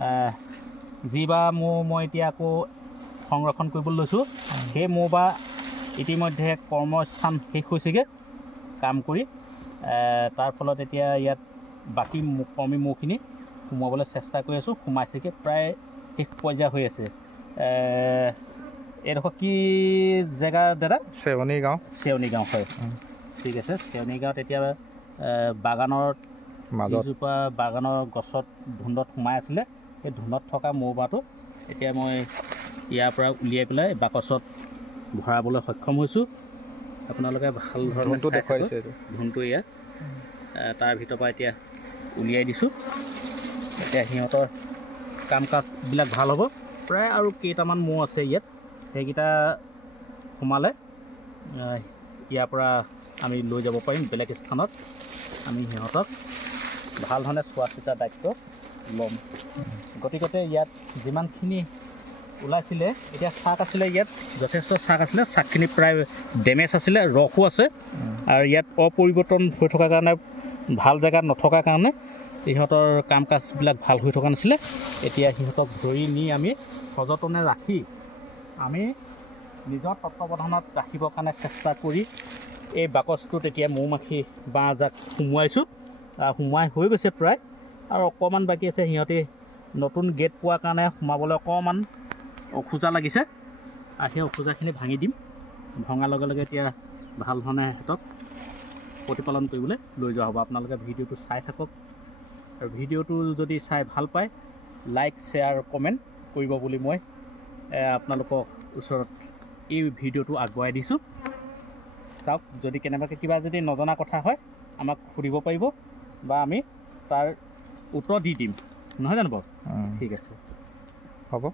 যিবা মৌ মই এতিয়া আকৌ সংৰক্ষণ কৰিবলৈ লৈছোঁ সেই মৌবা ইতিমধ্যে কৰ্মস্থান শেষ হৈছেগৈ কাম কৰি তাৰ ফলত এতিয়া ইয়াত বাকী কৰ্মী মৌখিনি সোমাবলৈ চেষ্টা কৰি আছোঁ সোমাইছেগৈ প্ৰায় শেষ পৰ্যায় হৈ আছে এইডোখৰ কি জেগা দাদা চেৱনী গাঁও হয় ঠিক আছে চেৱনী গাঁৱত এতিয়া বাগানৰ যিজোপা বাগানৰ গছত ধুন্দত সোমাই আছিলে সেই ধুন্দত থকা মৌবাটো এতিয়া মই ইয়াৰ পৰা উলিয়াই পেলাই বাকচত ভৰাবলৈ সক্ষম হৈছোঁ আপোনালোকে ভাল ধৰণে দেখুৱাই দিছে ধুনটো এয়া তাৰ ভিতৰৰ পৰা এতিয়া উলিয়াই দিছোঁ এতিয়া সিহঁতৰ কাম কাজবিলাক ভাল হ'ব প্ৰায় আৰু কেইটামান মৌ আছে ইয়াত সেইকেইটা সোমালে ইয়াৰ পৰা আমি লৈ যাব পাৰিম বেলেগ স্থানত আমি সিহঁতক ভাল ধৰণে চোৱা চিতা দায়িত্ব ল'ম গতিকে ইয়াত যিমানখিনি ওলাইছিলে এতিয়া চাক আছিলে ইয়াত যথেষ্ট চাক আছিলে চাকখিনি প্ৰায় ডেমেজ আছিলে ৰসো আছে আৰু ইয়াত অপৰিৱৰ্তন হৈ থকাৰ কাৰণে ভাল জেগাত নথকাৰ কাৰণে ইহঁতৰ কাম কাজবিলাক ভাল হৈ থকা নাছিলে এতিয়া সিহঁতক ধৰি নি আমি সযতনে ৰাখি আমি নিজৰ তত্ত্বাৱধানত ৰাখিবৰ কাৰণে চেষ্টা কৰি এই বাকচটোত এতিয়া মৌ মাখি বাঁহজাক সোমোৱাইছোঁ সোমোৱাই হৈ গৈছে প্ৰায় আৰু অকণমান বাকী আছে সিহঁতে নতুন গেট পোৱাৰ কাৰণে সোমাবলৈ অকণমান অখোজা লাগিছে আৰু সেই অখোজাখিনি ভাঙি দিম ভঙাৰ লগে লগে এতিয়া ভাল ধৰণে সিহঁতক প্ৰতিপালন কৰিবলৈ লৈ যোৱা হ'ব আপোনালোকে ভিডিঅ'টো চাই থাকক আৰু ভিডিঅ'টো যদি চাই ভাল পায় লাইক শ্বেয়াৰ কমেণ্ট কৰিব বুলি মই আপোনালোকক ওচৰত এই ভিডিঅ'টো আগবঢ়াই দিছোঁ চাওক যদি কেনেবাকৈ কিবা যদি নজনা কথা হয় আমাক সুধিব পাৰিব বা আমি তাৰ উত্তৰ দি দিম নহয় জানো বাৰু ঠিক আছে হ'ব